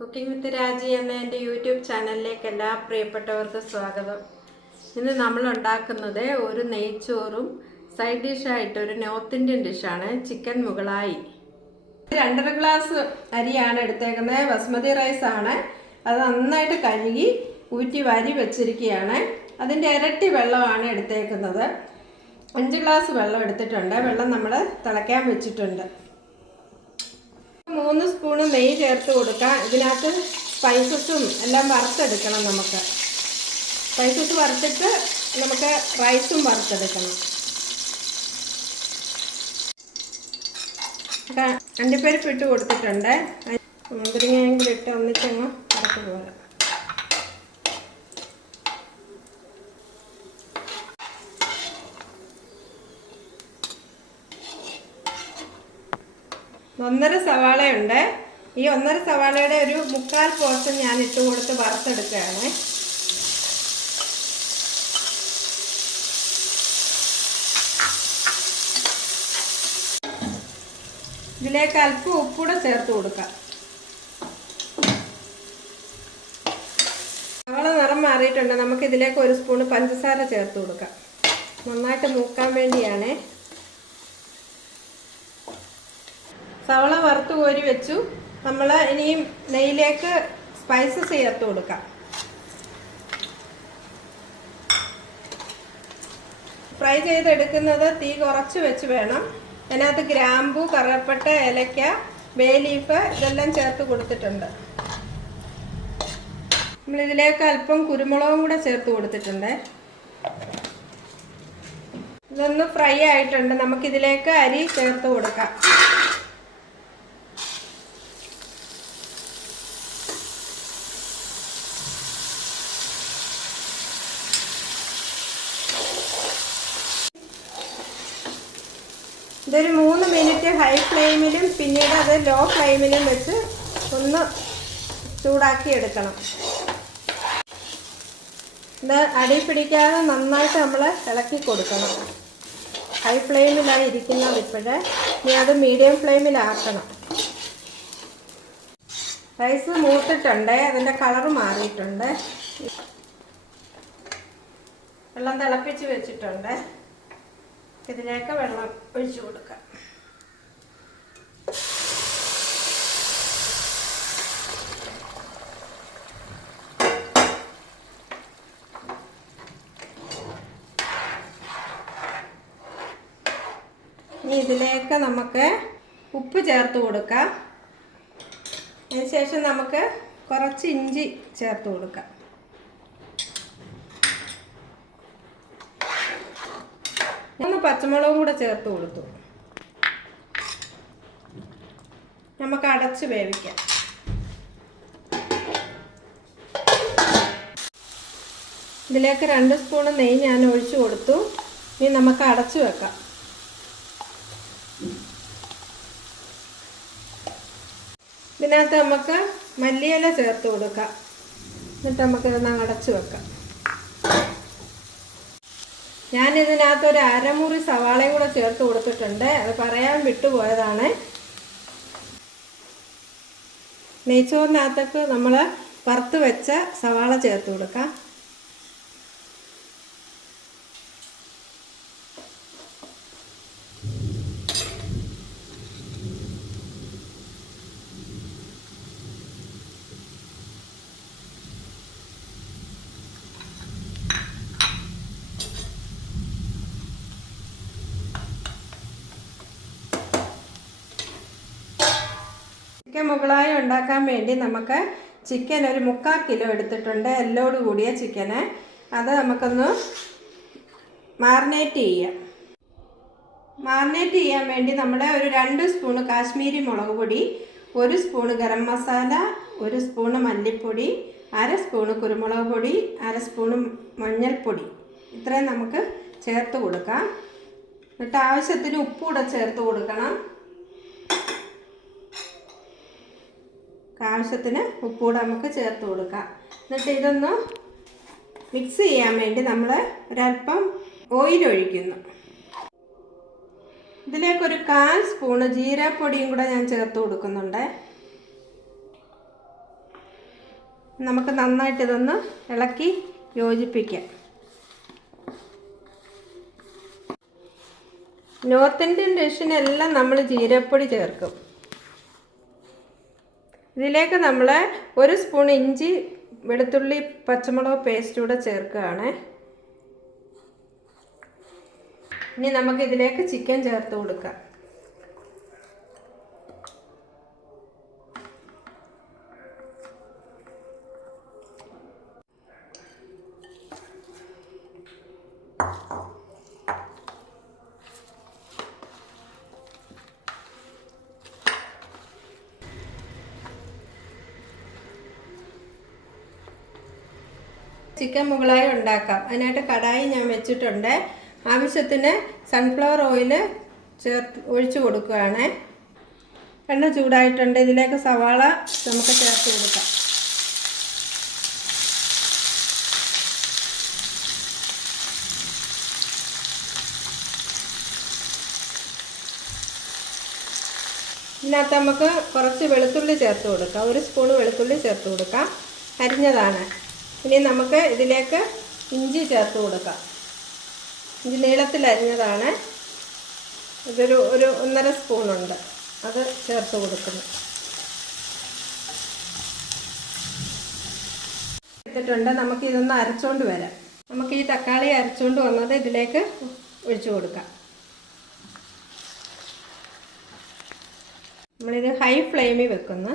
Cooking വിത്ത് രാജി എന്ന എന്റെ യൂട്യൂബ് ചാനലിലേക്ക് എല്ലാ പ്രിയപ്പെട്ടവർക്കും സ്വാഗതം. ഇന്ന് നമ്മൾ ഉണ്ടാക്കുന്നത് ഒരു നെയ്ച്ചോറും സൈഡ് ഡിഷായിട്ട് ഒരു നോർത്ത് ഇന്ത്യൻ ഡിഷാണ് ചിക്കൻ മുകളായി. രണ്ടര ഗ്ലാസ് അരിയാണ് എടുത്തേക്കുന്നത്. ബസ്മതി റൈസ് ആണ്. അത് നന്നായിട്ട് കഴുകി ഊറ്റി വരി വെച്ചിരിക്കുകയാണ്. അതിന്റെ ഇരട്ടി വെള്ളമാണ് എടുത്തേക്കുന്നത്. അഞ്ച് ഗ്ലാസ് വെള്ളം എടുത്തിട്ടുണ്ട്. വെള്ളം നമ്മൾ തിളയ്ക്കാൻ വെച്ചിട്ടുണ്ട്. മൂന്ന് സ്പൂണ് നെയ്യ് ചേർത്ത് കൊടുക്കാം. ഇതിനകത്ത് സ്പൈസസും എല്ലാം വറുത്തെടുക്കണം നമുക്ക്. സ്പൈസസ് വറുത്തിട്ട് നമുക്ക് റൈസും വറുത്തെടുക്കണം. അണ്ടിപ്പരിപ്പ് ഇട്ട് കൊടുത്തിട്ടുണ്ട്. മുന്തിരിങ്ങയും കൂടി ഇട്ട് ഒന്നിച്ചങ്ങ് വറുത്ത് ഒന്നര സവാളയുണ്ട്. ഈ ഒന്നര സവാളയുടെ ഒരു മുക്കാൽ പോർഷൻ ഞാൻ ഇട്ട് കൊടുത്ത് വറുത്തെടുക്കുകയാണ്. ഇതിലേക്ക് അല്പം ഉപ്പൂടെ ചേർത്ത് കൊടുക്കാം. സവാള നിറം മാറിയിട്ടുണ്ട്. നമുക്ക് ഇതിലേക്ക് ഒരു സ്പൂണ് പഞ്ചസാര ചേർത്ത് കൊടുക്കാം. നന്നായിട്ട് മൂക്കാൻ വേണ്ടിയാണേ സവള വറുത്ത് കോരി വെച്ചു. നമ്മൾ ഇനിയും നെയ്യിലേക്ക് സ്പൈസസ് ചേർത്ത് കൊടുക്കാം. ഫ്രൈ ചെയ്തെടുക്കുന്നത് തീ കുറച്ച് വെച്ച് വേണം. അതിനകത്ത് ഗ്രാമ്പു കറപ്പട്ട ഇലക്ക ബേ ലീഫ് ഇതെല്ലാം ചേർത്ത് കൊടുത്തിട്ടുണ്ട്. നമ്മളിതിലേക്ക് അല്പം കുരുമുളകും കൂടെ ചേർത്ത് കൊടുത്തിട്ടുണ്ട്. ഇതൊന്ന് ഫ്രൈ ആയിട്ടുണ്ട്. നമുക്കിതിലേക്ക് അരി ചേർത്ത് കൊടുക്കാം. ഇതൊരു മൂന്ന് മിനിറ്റ് ഹൈ ഫ്ലെയിമിലും പിന്നീട് അത് ലോ ഫ്ലെയിമിലും വെച്ച് ഒന്ന് ചൂടാക്കി എടുക്കണം. ഇത് അടി പിടിക്കാതെ നന്നായിട്ട് നമ്മൾ ഇളക്കി കൊടുക്കണം. ഹൈ ഫ്ലെയിമിലാണ് ഇരിക്കുന്നത് ഇപ്പോഴേ. ഇനി അത് മീഡിയം ഫ്ലെയിമിലാക്കണം റൈസ് മൂത്തിട്ടുണ്ട്. അതിന്റെ കളർ മാറിയിട്ടുണ്ട്. വെള്ളം തിളപ്പിച്ച് വെച്ചിട്ടുണ്ട്. ഇതിലേക്ക് വെള്ളം ഒഴിച്ചു കൊടുക്കാം ഇനി ഇതിലേക്ക് നമുക്ക് ഉപ്പ് ചേർത്ത് കൊടുക്കാം. അതിനുശേഷം നമുക്ക് കുറച്ച് ഇഞ്ചി ചേർത്ത് കൊടുക്കാം. മൂന്ന് പച്ചമുളകും കൂടെ ചേർത്ത് കൊടുത്തു. നമുക്ക് അടച്ച് വേവിക്കാം. ഇതിലേക്ക് രണ്ട് സ്പൂണ് നെയ്യ് ഞാൻ ഒഴിച്ചു കൊടുത്തു. ഇനി നമുക്ക് അടച്ചു വെക്കാം. ഇതിനകത്ത് നമുക്ക് മല്ലിയില ചേർത്ത് കൊടുക്കാം. എന്നിട്ട് നമുക്കിതൊന്ന് അടച്ചു വെക്കാം. ഞാൻ ഇതിനകത്ത് ഒരു അരമുറി സവാളയും കൂടെ ചേർത്ത് കൊടുത്തിട്ടുണ്ട്. അത് പറയാൻ വിട്ടുപോയതാണ്. നെയ്ച്ചോറിനകത്തേക്ക് നമ്മൾ വറുത്ത് വെച്ച സവാള ചേർത്ത് കൊടുക്കാം. മുകളായി ഉണ്ടാക്കാൻ വേണ്ടി നമുക്ക് ചിക്കൻ ഒരു മുക്കാൽ കിലോ എടുത്തിട്ടുണ്ട്. എല്ലോട് കൂടിയ ചിക്കന് അത് നമുക്കൊന്ന് മാറിനേറ്റ് ചെയ്യാം. മാറിനേറ്റ് ചെയ്യാൻ വേണ്ടി നമ്മൾ ഒരു രണ്ട് സ്പൂണ് കാശ്മീരി മുളക് പൊടി ഒരു സ്പൂണ് ഗരം മസാല ഒരു സ്പൂണ് മല്ലിപ്പൊടി അര സ്പൂണ് കുരുമുളക് പൊടി അര സ്പൂണ് മഞ്ഞൾപ്പൊടി. ഇത്രയും നമുക്ക് ചേർത്ത് കൊടുക്കാം. എന്നിട്ട് ആവശ്യത്തിന് ഉപ്പ് കൂടെ ചേർത്ത് കൊടുക്കണം. ആവശ്യത്തിന് ഉപ്പൂടെ നമുക്ക് ചേർത്ത് കൊടുക്കാം. എന്നിട്ട് ഇതൊന്ന് മിക്സ് ചെയ്യാൻ വേണ്ടി നമ്മൾ ഒരല്പം ഓയിൽ ഒഴിക്കുന്നു. ഇതിലേക്കൊരു കാൽ സ്പൂണ് ജീരപ്പൊടിയും കൂടെ ഞാൻ ചേർത്ത് കൊടുക്കുന്നുണ്ട്. നമുക്ക് നന്നായിട്ട് ഇതൊന്ന് ഇളക്കി യോജിപ്പിക്കാം. നോർത്ത് ഇന്ത്യൻ ഡിഷിനെല്ലാം നമ്മൾ ജീരപ്പൊടി ചേർക്കും. ഇതിലേക്ക് നമ്മൾ ഒരു സ്പൂൺ ഇഞ്ചി വെളുത്തുള്ളി പച്ചമുളക് പേസ്റ്റ് കൂടെ ചേർക്കുകയാണ്. ഇനി നമുക്ക് ഇതിലേക്ക് ചിക്കൻ ചേർത്ത് കൊടുക്കാം. ചിക്കൻ മുകളായി ഉണ്ടാക്കാം. അതിനായിട്ട് കടായി ഞാൻ വെച്ചിട്ടുണ്ട്. ആവശ്യത്തിന് സൺഫ്ലവർ ഓയിൽ ചേർത്ത് ഒഴിച്ചു കൊടുക്കുകയാണ്. എണ്ണ ചൂടായിട്ടുണ്ട്. ഇതിലേക്ക് സവാള നമുക്ക് ചേർത്ത് കൊടുക്കാം. ഇതിനകത്ത് നമുക്ക് കുറച്ച് വെളുത്തുള്ളി ചേർത്ത് കൊടുക്കാം. ഒരു സ്പൂൺ വെളുത്തുള്ളി ചേർത്ത് കൊടുക്കാം. അരിഞ്ഞതാണ്. ഇനി നമുക്ക് ഇതിലേക്ക് ഇഞ്ചി ചേർത്ത് കൊടുക്കാം. ഇഞ്ചി നീളത്തിൽ അരിഞ്ഞതാണ്. ഇതൊരു ഒരു ഒന്നര സ്പൂണുണ്ട് അത് ചേർത്ത് കൊടുക്കുന്നു. എടുത്തിട്ടുണ്ട്. നമുക്ക് ഇതൊന്ന് അരച്ചുകൊണ്ട് വരാം. നമുക്ക് ഈ തക്കാളി അരച്ചുകൊണ്ട് വന്നത് ഇതിലേക്ക് ഒഴിച്ചു കൊടുക്കാം. നമ്മളിത് ഹൈ ഫ്ലെയിമിൽ വെക്കുന്നു.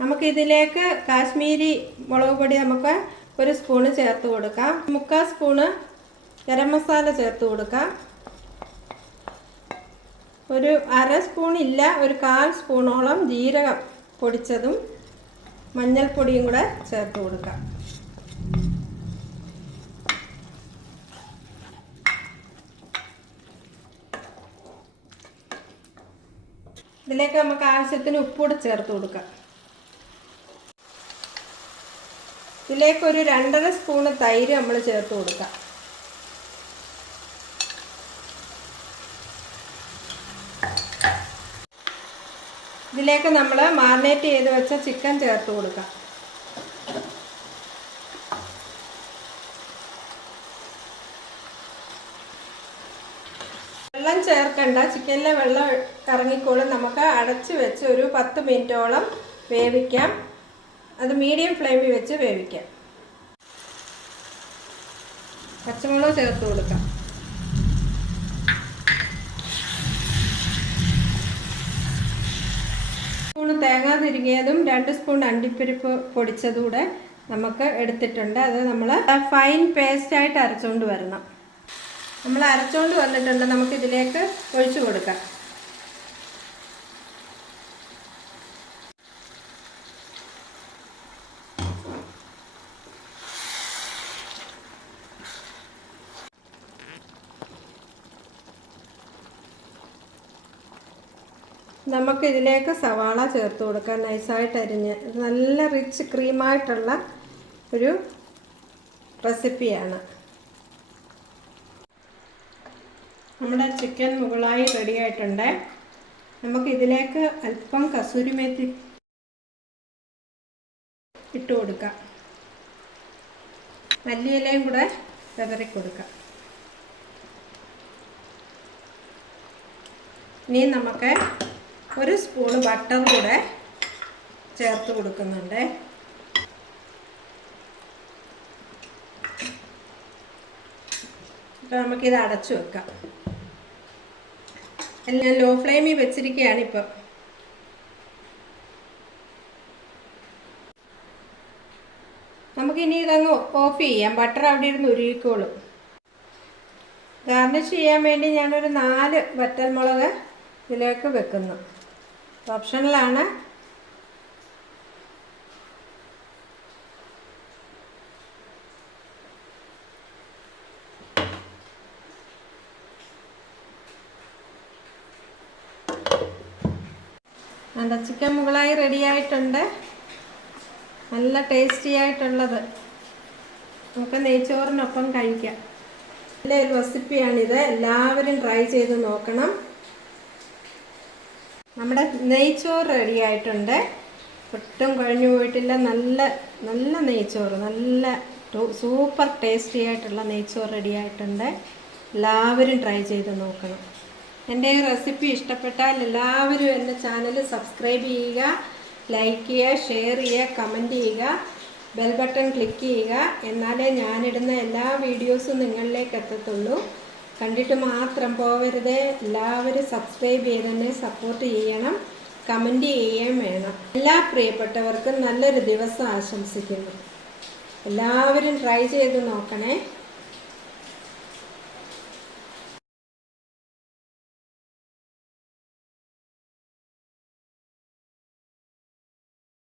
നമുക്കിതിലേക്ക് കാശ്മീരി മുളക് പൊടി നമുക്ക് ഒരു സ്പൂണ് ചേർത്ത് കൊടുക്കാം. മുക്കാൽ സ്പൂണ് ഗരം മസാല ചേർത്ത് കൊടുക്കാം. ഒരു അര സ്പൂൺ ഇല്ല ഒരു കാൽ സ്പൂണോളം ജീരകം പൊടിച്ചതും മഞ്ഞൾപ്പൊടിയും കൂടെ ചേർത്ത് കൊടുക്കാം. ഇതിലേക്ക് നമുക്ക് ആവശ്യത്തിന് ഉപ്പൂടെ ചേർത്ത് കൊടുക്കാം. ഇതിലേക്ക് ഒരു രണ്ടര സ്പൂണ് തൈര് നമ്മൾ ചേർത്ത് കൊടുക്കാം. ഇതിലേക്ക് നമ്മൾ മാറിനേറ്റ് ചെയ്ത് വെച്ച ചിക്കൻ ചേർത്ത് കൊടുക്കാം. വെള്ളം ചേർക്കണ്ട ചിക്കനിലെ വെള്ളം ഇറങ്ങിക്കോളും. നമുക്ക് അടച്ച് വെച്ച് ഒരു പത്ത് മിനിറ്റോളം വേവിക്കാം. അത് മീഡിയം ഫ്ലെയിമിൽ വെച്ച് വേവിക്കാം. പച്ചമുളക് ചേർത്ത് കൊടുക്കാം. സ്പൂൺ തേങ്ങ തിരികിയതും രണ്ട് സ്പൂൺ അണ്ടിപ്പരിപ്പ് പൊടിച്ചതുകൂടെ നമുക്ക് എടുത്തിട്ടുണ്ട്. അത് നമ്മൾ ഫൈൻ പേസ്റ്റായിട്ട് അരച്ചുകൊണ്ട് വരണം. നമ്മൾ അരച്ചുകൊണ്ട് വന്നിട്ടുണ്ട്. നമുക്ക് ഇതിലേക്ക് ഒഴിച്ചു കൊടുക്കാം. നമുക്ക് ഇതിലേക്ക് സവാള ചേർത്ത് കൊടുക്കാം. നൈസായിട്ട് അരിഞ്ഞ്. നല്ല റിച്ച് ക്രീമായിട്ടുള്ള ഒരു റെസിപ്പിയാണ് നമ്മുടെ ചിക്കൻ മുകളായി റെഡി ആയിട്ടുണ്ട്. നമുക്ക് ഇതിലേക്ക് അല്പം കസൂരി മേത്തി ഇട്ട് കൊടുക്കാം. മല്ലിയിലയും കൂടെ വിതറി കൊടുക്കാം. ഇനി നമുക്ക് ഒരു സ്പൂണ് ബട്ടർ കൂടെ ചേർത്ത് കൊടുക്കുന്നുണ്ട്. അപ്പോൾ നമുക്കിത് അടച്ചു വെക്കാം. എല്ലാം ലോ ഫ്ലെയിമിൽ വെച്ചിരിക്കുകയാണ് ഇപ്പോൾ നമുക്കിനി ഇതങ്ങ് ഓഫ് ചെയ്യാം. ബട്ടർ അവിടെ ഇരുന്ന് ഉരുകിക്കോളും ഗാർണിഷ് ചെയ്യാൻ വേണ്ടി ഞാനൊരു നാല് വറ്റൽമുളക് ഇതിലേക്ക് വെക്കുന്നു. ഓപ്ഷനിലാണ്. നമ്മുടെ ചിക്കൻ മുകളായി റെഡിയായിട്ടുണ്ട് നല്ല ടേസ്റ്റി ആയിട്ടുള്ളത്. നമുക്ക് നെയ്ച്ചോറിനൊപ്പം കഴിക്കാം. എന്റെ റെസിപ്പിയാണിത് എല്ലാവരും ട്രൈ ചെയ്ത് നോക്കണം. നമ്മുടെ നെയ്ച്ചോറ് റെഡി ആയിട്ടുണ്ട്. ഒട്ടും കുഴഞ്ഞു പോയിട്ടില്ല. നല്ല നല്ല നെയ്ച്ചോറ് നല്ല സൂപ്പർ ടേസ്റ്റി ആയിട്ടുള്ള നെയ്ച്ചോറ് റെഡി ആയിട്ടുണ്ട്. എല്ലാവരും ട്രൈ ചെയ്ത് നോക്കണം. എന്റെ റെസിപ്പി ഇഷ്ടപ്പെട്ടാൽ എല്ലാവരും എന്റെ ചാനൽ സബ്സ്ക്രൈബ് ചെയ്യുക ലൈക്ക് ചെയ്യുക ഷെയർ ചെയ്യുക കമന്റ് ചെയ്യുക ബെൽ ബട്ടൺ ക്ലിക്ക് ചെയ്യുക. എന്നാലേ ഞാനിടുന്ന എല്ലാ വീഡിയോസും നിങ്ങളിലേക്ക് എത്തത്തുള്ളൂ. കണ്ടിട്ട് മാത്രം പോവരുത്. എല്ലാവരും സബ്സ്ക്രൈബ് ചെയ്ത് തന്നെ സപ്പോർട്ട് ചെയ്യണം. കമന്റ് ചെയ്യുകയും വേണം. എല്ലാ പ്രിയപ്പെട്ടവർക്കും നല്ലൊരു ദിവസം ആശംസിക്കുന്നു. എല്ലാവരും ട്രൈ ചെയ്ത് നോക്കണേ.